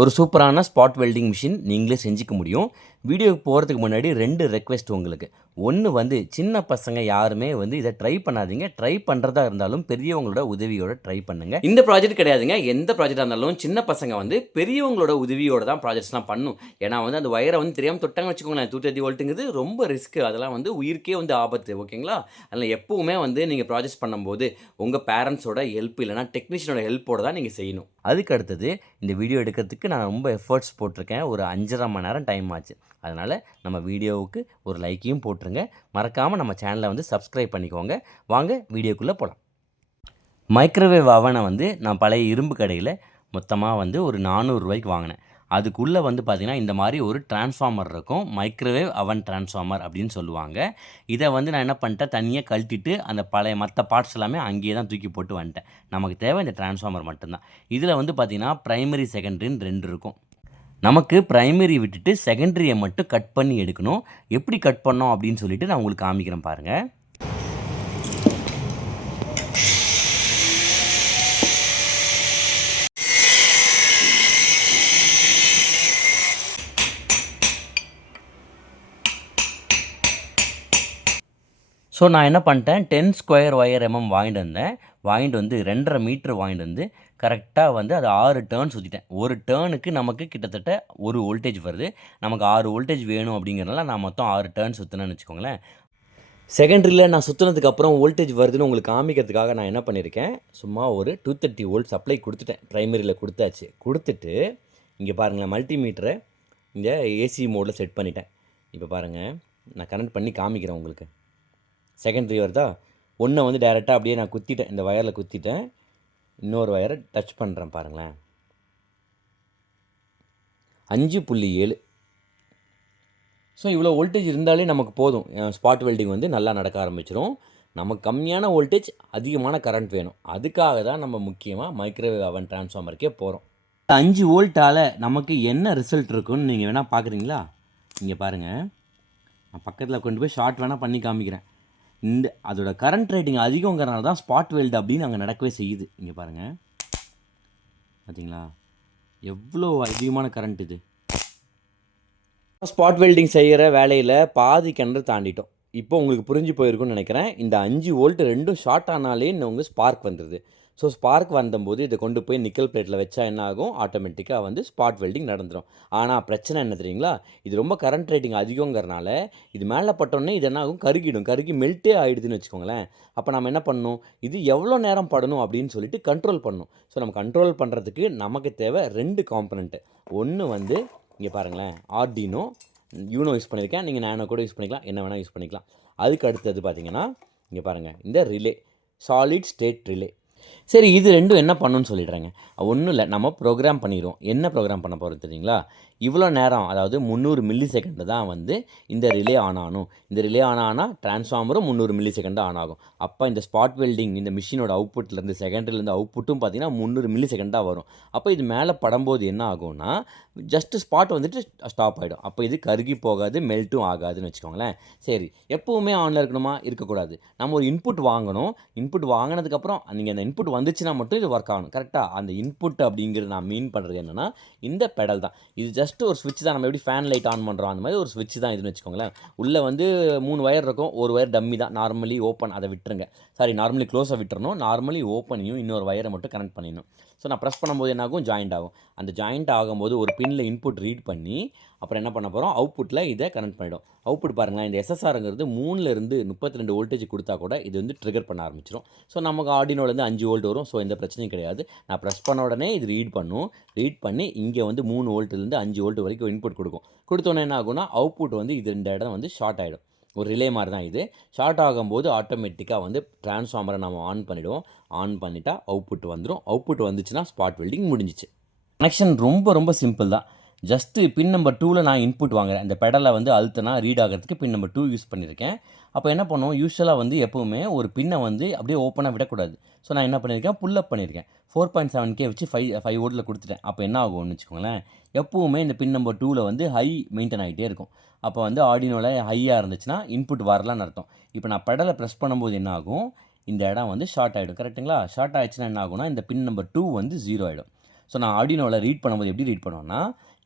ஒரு சூப்பரான spot welding machine நீங்களே செஞ்சுக்க முடியும். வீடியோக்கு போகிறதுக்கு முன்னாடி 2 ரெக்வெஸ்ட் உங்களுக்கு. ஒன்று வந்து சின்ன பசங்க யாருமே வந்து இதை ட்ரை பண்ணாதீங்க. ட்ரை பண்ணுறதா இருந்தாலும் பெரியவங்களோட உதவியோட ட்ரை பண்ணுங்கள். இந்த ப்ராஜெக்ட் கிடையாதுங்க, எந்த ப்ராஜெக்டாக இருந்தாலும் சின்ன பசங்க வந்து பெரியவங்களோட உதவியோட தான் ப்ராஜெக்ட்ஸ்லாம் பண்ணும். ஏன்னா வந்து அந்த வயரை வந்து தெரியாமல் தொட்டாங்கன்னு வச்சுக்கோங்களேன், 230 வோல்ட்டுங்கிறது ரொம்ப ரிஸ்க்கு. அதெல்லாம் வந்து உயிருக்கே வந்து ஆபத்து. ஓகேங்களா? அதில் எப்போவுமே வந்து நீங்கள் ப்ராஜெக்ட்ஸ் பண்ணும்போது உங்கள் பேரண்ட்ஸோட ஹெல்ப் இல்லைனா டெக்னீஷியனோட ஹெல்ப்போட தான் நீங்கள் செய்யணும். அதுக்கு அடுத்தது இந்த வீடியோ எடுக்கிறதுக்கு நான் ரொம்ப எஃபர்ட்ஸ் போட்டிருக்கேன். ஒரு 5.5 மணி நேரம் டைம் ஆச்சு. அதனால் நம்ம வீடியோவுக்கு ஒரு லைக்கையும் போட்டுருங்க. மறக்காமல் நம்ம சேனலை வந்து சப்ஸ்கிரைப் பண்ணிக்கோங்க. வாங்க வீடியோக்குள்ளே போகலாம். மைக்ரோவேவ் அவனை வந்து நான் பழைய இரும்பு கடையில் மொத்தமாக வந்து ஒரு 400 ரூபாய்க்கு வாங்கினேன். அதுக்குள்ளே வந்து பார்த்திங்கன்னா இந்த மாதிரி ஒரு டிரான்ஸ்ஃபார்மர் இருக்கும். மைக்ரோவேவ் அவன் டிரான்ஸ்ஃபார்மர் அப்படின்னு சொல்லுவாங்க. இதை வந்து நான் என்ன பண்ணிட்டேன், தனியாக கழட்டிட்டு அந்த பழைய மற்ற பார்ட்ஸ் எல்லாமே அங்கேயே தான் தூக்கி போட்டு வந்துட்டேன். நமக்கு தேவை இந்த டிரான்ஸ்ஃபார்மர் மட்டும்தான். இதில் வந்து பார்த்திங்கன்னா ப்ரைமரி செகண்டரின்னு 2 இருக்கும். நமக்கு ப்ரைமரி விட்டுட்டு செகண்டரியை மட்டும் கட் பண்ணி எடுக்கணும். எப்படி கட் பண்ணோம் அப்படின்னு சொல்லிட்டு நான் உங்களுக்கு காமிக்கிறேன் பாருங்கள். ஸோ நான் என்ன பண்ணிட்டேன், 10 ஸ்கொயர் ஒயர் வாங்கிட்டு வந்து 2.5 மீட்ரு வாங்கிட்டு வந்து கரெக்டாக வந்து அது 6 டேர்ன் சுற்றிட்டேன். ஒரு டேர்னுக்கு நமக்கு கிட்டத்தட்ட 1 வோல்டேஜ் வருது. நமக்கு 6 வோல்டேஜ் வேணும் அப்படிங்கிறனால நான் மொத்தம் 6 டேர்ன் சுற்றினேன்னு வச்சுக்கோங்களேன். செகண்டரியில் நான் சுற்றினதுக்கப்புறம் வோல்டேஜ் வருதுன்னு உங்களுக்கு காமிக்கிறதுக்காக நான் என்ன பண்ணியிருக்கேன், சும்மா ஒரு 230 வோல்ட் சப்ளை கொடுத்துட்டேன். ப்ரைமரியில் கொடுத்துட்டு இங்கே பாருங்களேன், மல்டிமீட்டரை இங்கே ஏசி மோடில் செட் பண்ணிட்டேன். இப்போ பாருங்கள், நான் கனெக்ட் பண்ணி காமிக்கிறேன் உங்களுக்கு. செகண்டரி வருதா, ஒன்றை வந்து டைரெக்டாக அப்படியே நான் குத்திட்டேன், இந்த வயரில் குத்திட்டேன். இன்னொரு வயரை டச் பண்ணுறேன் பாருங்களேன், 5.7. ஸோ இவ்வளோ வோல்டேஜ் இருந்தாலே நமக்கு போதும். ஸ்பாட் வெல்டிங் வந்து நல்லா நடக்க ஆரம்பிச்சிடும். நமக்கு கம்மியான வோல்டேஜ் அதிகமான கரண்ட் வேணும். அதுக்காக தான் நம்ம முக்கியமாக மைக்ரோவேவ் அவன் டிரான்ஸ்ஃபார்மருக்கே போகிறோம். 5 வோல்ட்டால் நமக்கு என்ன ரிசல்ட் இருக்குன்னு நீங்கள் வேணால் பார்க்குறீங்களா? இங்கே பாருங்கள், நான் பக்கத்தில் கொண்டு போய் ஷார்ட் வேணால் பண்ணி காமிக்கிறேன். அதோட கரண்ட் ரேட்டிங் அதிகங்கிறனால தான் ஸ்பாட் வெல்டு அப்படின்னு அங்கே நடக்கவே செய்யுது. இங்கே பாருங்கள், பார்த்தீங்களா எவ்வளோ அதிகமான கரண்ட் இது. ஸ்பாட் வெல்டிங் செய்கிற வேலையில் பாதி கிணறு தாண்டிட்டோம். இப்போ உங்களுக்கு புரிஞ்சு போயிருக்குன்னு நினைக்கிறேன். இந்த 5 வோல்ட் ரெண்டும் ஷார்ட் ஆனாலே இன்னும் ஸ்பார்க் வந்துடுது. ஸோ ஸ்பார்க் வந்தபோது இதை கொண்டு போய் நிக்கல் பிளேட்டில் வச்சா என்ன ஆகும், ஆட்டோமேட்டிக்காக வந்து ஸ்பாட் வெல்டிங் நடந்துடும். ஆனால் பிரச்சனை என்ன தெரியுங்களா, இது ரொம்ப கரண்ட் ரேட்டிங் அதிகங்கிறனால இது மேலே பட்டோன்னே இது என்ன ஆகும், கருகி மெல்ட்டே ஆகிடுதுன்னு வச்சுக்கோங்களேன். அப்போ நம்ம என்ன பண்ணணும், இது எவ்வளோ நேரம் படணும் அப்படின்னு சொல்லிட்டு கண்ட்ரோல் பண்ணணும். ஸோ நம்ம கண்ட்ரோல் பண்ணுறதுக்கு நமக்கு தேவை 2 காம்பனண்ட்டு. ஒன்று வந்து இங்கே பாருங்களேன், ஆர்டினோ யூனோ யூஸ் பண்ணியிருக்கேன். நீங்கள் நானோ கூட யூஸ் பண்ணிக்கலாம், என்ன வேணால் யூஸ் பண்ணிக்கலாம். அதுக்கு அடுத்தது பார்த்தீங்கன்னா இங்கே பாருங்கள், இந்த ரிலே, சாலிட் ஸ்டேட் ரிலே. சரி, இது ரெண்டும் என்ன பண்ணணும்னு சொல்லிடுறேங்க. ஒன்றும் இல்லை, நம்ம ப்ரோக்ராம் பண்ணிடுவோம். என்ன ப்ரோக்ராம் பண்ண போகிறது தெரியுங்களா, இவ்வளோ நேரம் அதாவது 300 மில்லி செகண்டு தான் வந்து இந்த ரிலே ஆன் ஆகணும். இந்த ரிலே ஆன் ஆனால் டிரான்ஸ்ஃபார்மரும் 300 மில்லி செகண்ட் ஆன் ஆகும். அப்போ இந்த ஸ்பாட் வெல்டிங் இந்த மிஷினோட அவுட்புட்லேருந்து செகண்டரிலேருந்து அவுட்புட்டும் பார்த்தீங்கன்னா 300 மில்லி செகண்ட் தான் வரும். அப்போ இது மேலே படும்போது என்ன ஆகும்னா, ஜஸ்ட்டு ஸ்பாட் வந்துட்டு ஸ்டாப் ஆகிடும். அப்போ இது கருகி போகாது, மெல்ட்டும் ஆகாதுன்னு வச்சுக்கோங்களேன். சரி, எப்போவுமே ஆனில் இருக்கணுமா, இருக்கக்கூடாது. நம்ம ஒரு இன்புட் வாங்கணும். இன்புட் வாங்கினதுக்கப்புறம் நீங்கள் அந்த இன்புட் வந்துச்சுன்னா மட்டும் இது ஒர்க் ஆகணும். கரெக்டாக அந்த இன்புட் அப்படிங்கிறது நான் மீன் பண்ணுறது என்னென்னா, இந்த பெடல் தான். இது ஜஸ்ட் ஒரு ஸ்விட்ச் தான். நம்ம எப்படி ஃபேன் லைட் ஆன் பண்ணுறோம் அந்த மாதிரி ஒரு ஸ்விட்ச் தான் இதுன்னு வச்சுக்கோங்களேன். உள்ளே வந்து 3 வயர் இருக்கும். ஒரு வயர் டம்மி தான், நார்மலி ஓப்பன், அதை விட்டுருங்க. நார்மலி க்ளோஸாக விட்டுறணும். நார்மலி ஓப்பனையும் இன்னொரு வயரை மட்டும் கனெக்ட் பண்ணிடணும். ஸோ நான் ப்ரெஸ் பண்ணும்போது என்ன ஆகும், ஜாயிண்ட் ஆகும். அந்த ஜாயிண்ட் ஆகும்போது ஒரு பின்னில் இன்புட் ரீட் பண்ணி அப்புறம் என்ன பண்ண போகிறோம், அவுட்புட்டில் இதை கனெக்ட் பண்ணிவிடும். அவுட்புட் பாருங்கள், இந்த எஸ்எஸ்ஆருங்கிறது 3லேருந்து 32 வோல்டேஜ் கொடுத்தா கூட இது வந்து ட்ரிகர் பண்ண ஆரம்பிச்சிடும். ஸோ நமக்கு ஆர்டினோலேருந்து 5 வோல்ட் வரும். ஸோ எந்த பிரச்சனையும் கிடையாது. நான் ப்ரெஸ் பண்ண உடனே இது ரீட் பண்ணி இங்கே வந்து 3 வோல்ட்லேருந்து 5 வோல்ட் வரைக்கும் இன்புட் கொடுத்தோன்னே என்ன ஆகும்னா, அவுட்புட் வந்து இது இந்த இடம் வந்து ஷார்ட் ஆகிடும். ஒரு ரிலே மாதிரி தான் இது. ஷார்ட் ஆகும்போது ஆட்டோமேட்டிக்காக வந்து டிரான்ஸ்ஃபார்மரை நம்ம ஆன் பண்ணிவிடுவோம். ஆன் பண்ணிட்டா அவுட்புட் வந்துடும். அவுட்புட் வந்துச்சுன்னா ஸ்பாட் வெல்டிங் முடிஞ்சிச்சு. கனெக்ஷன் ரொம்ப ரொம்ப சிம்பிள் தான். ஜஸ்ட்டு பின் நம்பர் 2ல் நான் இன்புட் வாங்குறேன். இந்த பெடலை வந்து அழுத்தினா ரீட் ஆகிறதுக்கு பின் நம்பர் 2 யூஸ் பண்ணியிருக்கேன். அப்போ என்ன பண்ணுவோம், யூஸ்வலாக வந்து எப்போவுமே ஒரு பின்னை வந்து அப்படியே ஓப்பனாக விடக்கூடாது. ஸோ நான் என்ன பண்ணியிருக்கேன், புல்லப் பண்ணியிருக்கேன். 4.7K வச்சு 5 வோல்ட்டில் கொடுத்துட்டேன். அப்போ என்ன ஆகும்னு வச்சுக்கோங்களேன், எப்போவுமே இந்த பின் நம்பர் 2ல் வந்து ஹை மெயின்டைன் ஆகிட்டே இருக்கும். அப்போ வந்து ஆர்டினோவில் ஹையாக இருந்துச்சுன்னா இன்புட் வரலான்னு அர்த்தம். இப்போ நான் பெடலை ப்ரெஸ் பண்ணும்போது என்ன ஆகும், இந்த இடம் வந்து ஷார்ட் ஆகிடும். கரெக்டுங்களா? ஷார்ட் ஆகிடுச்சுன்னா என்ன ஆகும்னா, இந்த பின் நம்பர் 2 வந்து 0 ஆகிடும். ஸோ நான் ஆர்டினோவில் ரீட் பண்ணும்போது எப்படி ரீட் பண்ணுவேன்னா,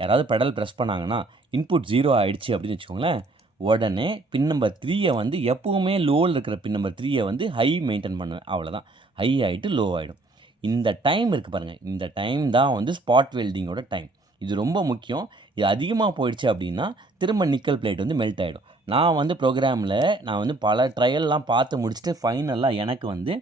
யாராவது பெடல் ப்ரெஸ் பண்ணாங்கன்னா இன்புட் 0 ஆகிடுச்சு அப்படின்னு வச்சுக்கோங்களேன், உடனே பின் நம்பர் 3 வந்து எப்போவுமே லோவில் இருக்கிற பின் நம்பர் 3 வந்து ஹை மெயின்டைன் பண்ணுவேன். அவ்வளோதான். ஹை ஆகிட்டு லோ ஆகிடும். இந்த டைம் இருக்குது பாருங்கள், இந்த டைம் தான் வந்து ஸ்பாட் வெல்டிங்கோட டைம். இது ரொம்ப முக்கியம். இது அதிகமாக போயிடுச்சு அப்படின்னா திரும்ப நிக்கல் பிளேட் வந்து மெல்ட் ஆகிடும். நான் வந்து ப்ரோக்ராமில் நான் வந்து பல ட்ரையல்லாம் பார்த்து முடிச்சுட்டு ஃபைனலாக எனக்கு வந்து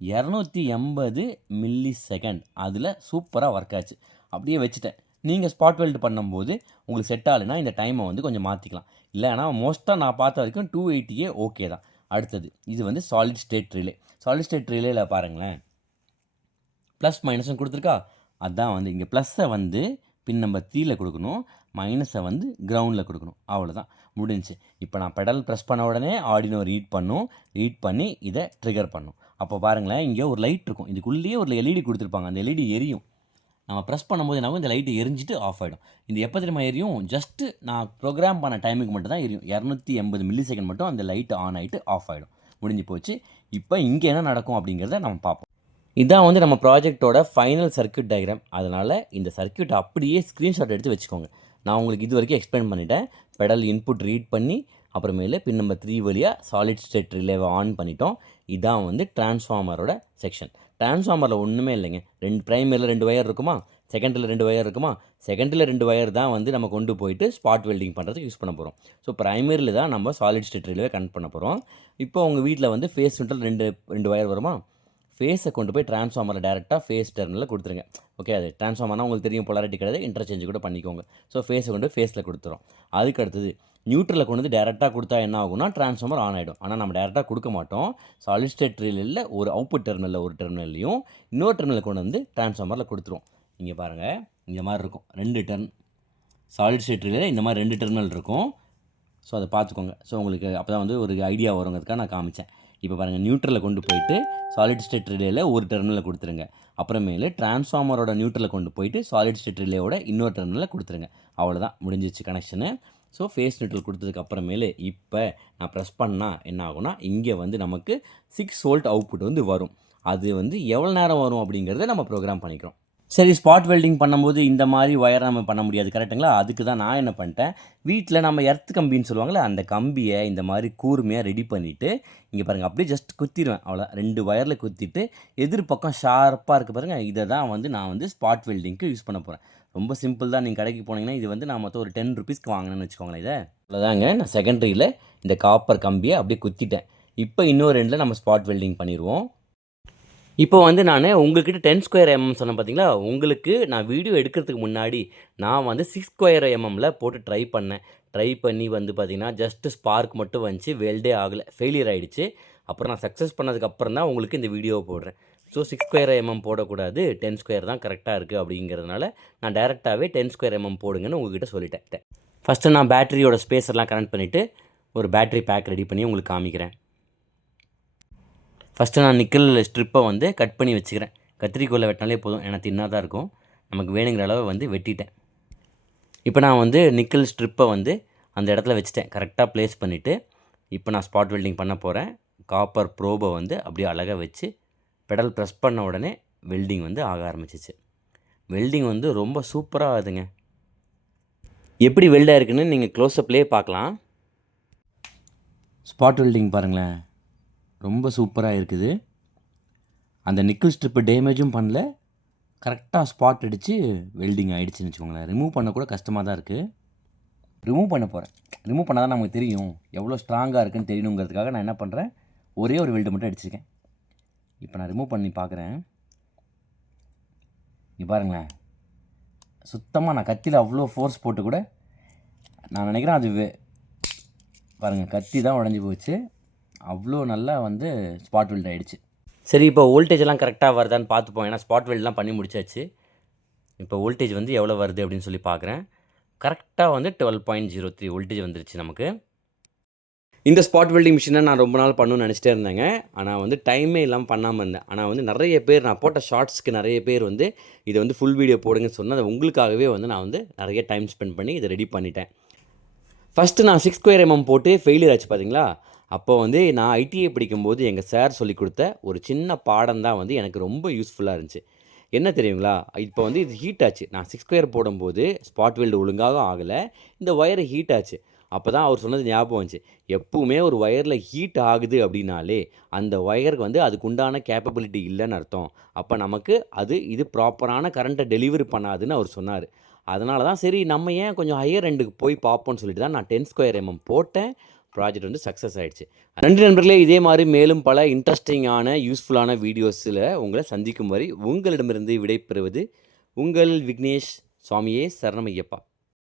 280 மில்லி செகண்ட் அதில் சூப்பராக ஒர்க் ஆச்சு. அப்படியே வச்சுட்டேன். நீங்கள் ஸ்பாட் வெல்டு பண்ணும்போது உங்களுக்கு செட் ஆகலைன்னா இந்த டைமை வந்து கொஞ்சம் மாற்றிக்கலாம். இல்லைனா மோஸ்ட்டாக நான் பார்த்த வரைக்கும் 280 ஓகே தான். அடுத்தது இது வந்து solid state relay. Solid state ரிலேயில் பாருங்களேன், ப்ளஸ் மைனஸும் கொடுத்துருக்கா. அதுதான் வந்து இங்கே ப்ளஸ்ஸை வந்து பின் நம்பர் 3ல் கொடுக்கணும், மைனஸை வந்து கிரவுண்டில் கொடுக்கணும். அவ்வளோதான், முடிஞ்சிச்சு. இப்போ நான் பெடல் ப்ரெஸ் பண்ண உடனே ஆர்டினோ ரீட் பண்ணி இதை ட்ரிகர் பண்ணும். அப்போ பாருங்களேன், இங்கே ஒரு லைட் இருக்கும். இதுக்குள்ளேயே ஒரு எல்இடி கொடுத்துருப்பாங்க. அந்த எல்இடி எரியும். நம்ம ப்ரெஸ் பண்ணும்போது என்னாகும், இந்த லைட்டு எரிஞ்சிட்டு ஆஃப் ஆகிடும். இது எப்போ தெரியுமா எரியும்? ஜஸ்ட்டு நான் ப்ரோக்ராம் பண்ண டைமுக்கு மட்டும் தான் எரியும். 280 மில்லி செகண்ட் மட்டும் அந்த லைட்டு ஆன் ஆகிட்டு ஆஃப் ஆகிடும். முடிஞ்சு போச்சு. இப்போ இங்கே என்ன நடக்கும் அப்படிங்கிறத நம்ம பார்ப்போம். இதான் வந்து நம்ம ப்ராஜெக்டோட ஃபைனல் சர்க்யூட் டயக்ராம். அதனால் இந்த சர்க்யூட் அப்படியே ஸ்க்ரீன்ஷாட் எடுத்து வச்சுக்கோங்க. நான் உங்களுக்கு இது வரைக்கும் எக்ஸ்பிளைன் பண்ணிட்டேன். பெடல் இன்புட் ரீட் பண்ணி அப்புறமேலே பின் நம்பர் 3 வழியாக சாலிட் ஸ்டேட் ரிலேவை ஆன் பண்ணிட்டோம். இதான் வந்து டிரான்ஸ்ஃபார்மரோட செக்ஷன். டிரான்ஸ்ஃபார்மரில் ஒன்றுமே இல்லைங்க. பிரைமரியில் 2 வயர் இருக்குமா, செகண்டரியில் 2 வயர் இருக்குமா. செகண்டரியில் 2 வயர் தான் வந்து நம்ம கொண்டு போயிட்டு ஸ்பாட் வெல்டிங் பண்ணுறதுக்கு யூஸ் பண்ண போகிறோம். ஸோ பிரைமரியில் தான் நம்ம சாலிட் ஸ்டேட் ரிலேவை கனெக்ட் பண்ண போகிறோம். இப்போ உங்கள் வீட்டில் வந்து ஃபேஸ் நியூட்ரல் 2 வயர் வருமா, ஃபேஸை கொண்டு போய் டிரான்ஸ்ஃபார்மரில் டேரெக்டாக ஃபேஸ் டெர்மினலில் கொடுத்துருங்க. ஓகே, அது டிரான்ஸ்ஃபார்மர்னால் உங்களுக்கு தெரியும், பொலாரிட்டி கிடையாது, இன்டர்சேஞ்ச் கூட பண்ணிக்கோங்க. ஸோ ஃபேஸை கொண்டு போய் ஃபேஸில் கொடுத்துரும். அதுக்கு அடுத்தது நியூட்ரலில் கொண்டு வந்து டேரெக்டாக கொடுத்தா என்ன ஆகும்னா டிரான்ஸ்ஃபார்மர் ஆன் ஆகிடும். ஆனால் நம்ம டேரெக்டாக கொடுக்க மாட்டோம். சாலிட் ஸ்டேட் ரிலேயில் ஒரு அவுட்புட் டெர்மினலில் ஒரு டெர்மினல்லையும் இன்னொரு டெர்மினலில் கொண்டு வந்து டிரான்ஸ்ஃபார்மரில் கொடுத்துரும். இங்கே பாருங்கள், இந்த மாதிரி இருக்கும் 2 சாலிட் ஸ்டேட் ரிலேயில் இந்த மாதிரி 2 டெர்மினல் இருக்கும். ஸோ அதை பார்த்துக்கோங்க. ஸோ உங்களுக்கு அப்போ தான் வந்து ஒரு ஐடியா வருங்கிறதுக்காக நான் காமிச்சேன். இப்போ பாருங்கள், நியூட்ரலில் கொண்டு போயிட்டு சாலிட் ஸ்டேட் ரிலேயில் ஒரு டெர்மினலில் கொடுத்துருங்க. அப்புறமேலு டிரான்ஸ்ஃபார்மரோட நியூட்ரலில் கொண்டு போயிட்டு சாலிட் ஸ்டேட் ரிலேயோட இன்னொரு டெர்மினலில் கொடுத்துருங்க. அவ்வளோதான், முடிஞ்சிச்சு கனெக்ஷனு. ஸோ ஃபேஸ் நியூட்ரல் கொடுத்ததுக்கு அப்புறமேலே இப்போ நான் ப்ரெஸ் பண்ணால் என்ன ஆகும்னா, இங்கே வந்து நமக்கு 6 வோல்ட் அவுட்புட் வந்து வரும். அது வந்து எவ்வளோ நேரம் வரும் அப்படிங்கிறத நம்ம ப்ரோக்ராம் பண்ணிக்கிறோம். சரி, ஸ்பாட் வெல்டிங் பண்ணும்போது இந்த மாதிரி ஒயர் நம்ம பண்ண முடியாது, கரெக்டுங்களா? அதுக்கு தான் நான் என்ன பண்ணிட்டேன், வீட்டில் நம்ம எர்த் கம்பின்னு சொல்லுவாங்களே, அந்த கம்பியை இந்த மாதிரி கூர்மையாக ரெடி பண்ணிவிட்டு இங்கே பாருங்கள், அப்படியே ஜஸ்ட் குத்திடுவேன். அவ்வளோ 2 வயரில் குத்திட்டு எதிர்பக்கம் ஷார்ப்பாக இருக்குது பாருங்கள். இதை தான் வந்து நான் வந்து ஸ்பாட் வெல்டிங்க்கு யூஸ் பண்ண போகிறேன். ரொம்ப சிம்பிள் தான். நீங்கள் கடைக்கு போனீங்கன்னா இது வந்து நான் மொத்தம் ஒரு 10 ருபீஸ்க்கு வாங்கினேன்னு வச்சுக்கோங்களேன். இதை அவ்வளோதாங்க. நான் செகண்டரியில் இந்த காப்பர் கம்பியை அப்படியே குத்திட்டேன். இப்போ இன்னொரு எண்டில் நம்ம ஸ்பாட் வெல்டிங் பண்ணிடுவோம். இப்போ வந்து நான் உங்கள்கிட்ட 10 ஸ்கொயர் எம்எம் சொன்னேன் பார்த்தீங்களா, உங்களுக்கு நான் வீடியோ எடுக்கிறதுக்கு முன்னாடி நான் வந்து 6 ஸ்கொயர் எம்எம்மில் போட்டு ட்ரை பண்ணி வந்து பார்த்திங்கன்னா ஜஸ்ட்டு ஸ்பார்க் மட்டும் வந்துச்சு, வெல்டே ஆகலை, ஃபெயிலியர் ஆகிடுச்சு. அப்புறம் நான் சக்ஸஸ் பண்ணதுக்கப்புறம் தான் உங்களுக்கு இந்த வீடியோவை போடுறேன். ஸோ 6 ஸ்கொயர் எம்எம் போடக்கூடாது, 10 ஸ்கொயர் தான் கரெக்டாக இருக்குது அப்படிங்கிறதுனால நான் டேரெக்டாகவே 10 ஸ்கொயர் எம்எம் போடுங்கன்னு உங்கள்கிட்ட சொல்லிட்டேன். ஃபஸ்ட்டு நான் பேட்டரியோட ஸ்பேஸ் எல்லாம் கனெக்ட் பண்ணிவிட்டு ஒரு பேட்டரி பேக் ரெடி பண்ணி உங்களுக்கு காமிக்கிறேன். ஃபஸ்ட்டு நான் நிக்கல் ஸ்ட்ரிப்பை வந்து கட் பண்ணி வச்சுக்கிறேன். கத்திரிக்கோலில் வெட்டினாலே போதும், ஏன்னா தின்னாக தான் இருக்கும். நமக்கு வேணுங்கிற அளவு வந்து வெட்டிட்டேன். இப்போ நான் வந்து நிக்கல் ஸ்ட்ரிப்பை வந்து அந்த இடத்துல வச்சுட்டேன், கரெக்டாக ப்ளேஸ் பண்ணிவிட்டு இப்போ நான் ஸ்பாட் வெல்டிங் பண்ண போகிறேன். காப்பர் ப்ரோபை வந்து அப்படியே அழகாக வச்சு பெடல் ப்ரெஸ் பண்ண உடனே வெல்டிங் வந்து ஆக ஆரம்பிச்சிச்சு. வெல்டிங் வந்து ரொம்ப சூப்பராக ஆகுதுங்க. எப்படி வெல்டாக இருக்குன்னு நீங்கள் க்ளோஸ்அப்லேயே பார்க்கலாம். ஸ்பாட் வெல்டிங் பாருங்களேன், ரொம்ப சூப்பராக இருக்குது. அந்த நிக்கல் ஸ்ட்ரிப்பு டேமேஜும் பண்ணல, கரெக்டாக ஸ்பாட் அடித்து வெல்டிங் ஆகிடுச்சின்னு வச்சுக்கோங்களேன். ரிமூவ் பண்ண கூட கஷ்டமாக தான் இருக்குது. ரிமூவ் பண்ண போகிறேன். ரிமூவ் பண்ணால் தான் நமக்கு தெரியும் எவ்வளோ ஸ்ட்ராங்காக இருக்குன்னு தெரியணுங்கிறதுக்காக நான் என்ன பண்ணுறேன், ஒரே ஒரு வெல்டு மட்டும் அடிச்சிருக்கேன். இப்போ நான் ரிமூவ் பண்ணி பார்க்குறேன். இங்கே பாருங்களேன், சுத்தமாக நான் கத்தியில் அவ்வளோ ஃபோர்ஸ் போட்டு கூட நான் நினைக்கிறேன் அது பாருங்கள், கத்தி தான் உடஞ்சி போச்சு. அவ்வளோ நல்லா வந்து ஸ்பாட் வெல்ட் ஆகிடுச்சு. சரி, இப்போ வோல்டேஜெல்லாம் கரெக்டாக வருதான்னு பார்த்துப்போம். ஏன்னா ஸ்பாட் வெல்ட்லாம் பண்ணி முடிச்சாச்சு. இப்போ வோல்டேஜ் வந்து எவ்வளோ வருது அப்படின்னு சொல்லி பார்க்குறேன். கரெக்டாக வந்து 12.03 வோல்டேஜ் வந்துருச்சு நமக்கு. இந்த ஸ்பாட் வெல்டிங் மிஷினை நான் ரொம்ப நாள் பண்ணணும்னு நினச்சிட்டே இருந்தேங்க. ஆனால் வந்து டைமே இல்லாமல் பண்ணாமல் இருந்தேன். ஆனால் வந்து நிறைய பேர் நான் போட்ட ஷார்ட்ஸ்க்கு நிறைய பேர் வந்து இதை வந்து ஃபுல் வீடியோ போடுங்கன்னு சொன்னால் அதை உங்களுக்காகவே வந்து நான் வந்து நிறைய டைம் ஸ்பெண்ட் பண்ணி இதை ரெடி பண்ணிட்டேன். ஃபஸ்ட்டு நான் 6 ஸ்கொயர் எம்எம் போட்டு ஃபெயிலியர் ஆச்சு பார்த்தீங்களா. அப்போ வந்து நான் ஐடிஐ படிக்கும்போது எங்கள் சார் சொல்லிக் கொடுத்த ஒரு சின்ன பாடம் தான் வந்து எனக்கு ரொம்ப யூஸ்ஃபுல்லாக இருந்துச்சு. என்ன தெரியுங்களா? இப்போ வந்து இது ஹீட் ஆச்சு. நான் 6 ஸ்கொயர் போடும்போது ஸ்பாட் வெல்டு ஒழுங்காக ஆகல. இந்த ஒயர் ஹீட் ஆச்சு. அப்பதான் அவர் சொன்னது ஞாபகம் வந்துச்சு. எப்பவுமே ஒரு ஒயர்ல ஹீட் ஆகுது அப்படின்னாலே, அந்த ஒயருக்கு வந்து அதுக்கு உண்டான கேப்பபிலிட்டி இல்லன்னு அர்த்தம். அப்ப நமக்கு இது ப்ராப்பரான கரண்ட்ட டெலிவரி பண்ணாதுன்னு அவர் சொன்னாரு. அதனால தான் சரி நம்ம ஏன் கொஞ்சம் ஹையர் எண்டுக்கு போய் பார்ப்போம்ன்னு சொல்லிட்டு தான் நான் 10 ஸ்கொயர் போட்டேன். ப்ராஜெக்ட் வந்து சக்சஸ் ஆயிடுச்சு. நன்றி நண்பர்களே. இதே மாரி மேலும் பல இன்ட்ரஸ்டிங்கான, யூஸ்ஃபுல்லான வீடியோஸ்ல உங்கள சந்திக்கும் வரை உங்களிடமிருந்து விடைபெறுவது உங்கள் விக்னேஷ். சுவாமியே சரணமையப்பா.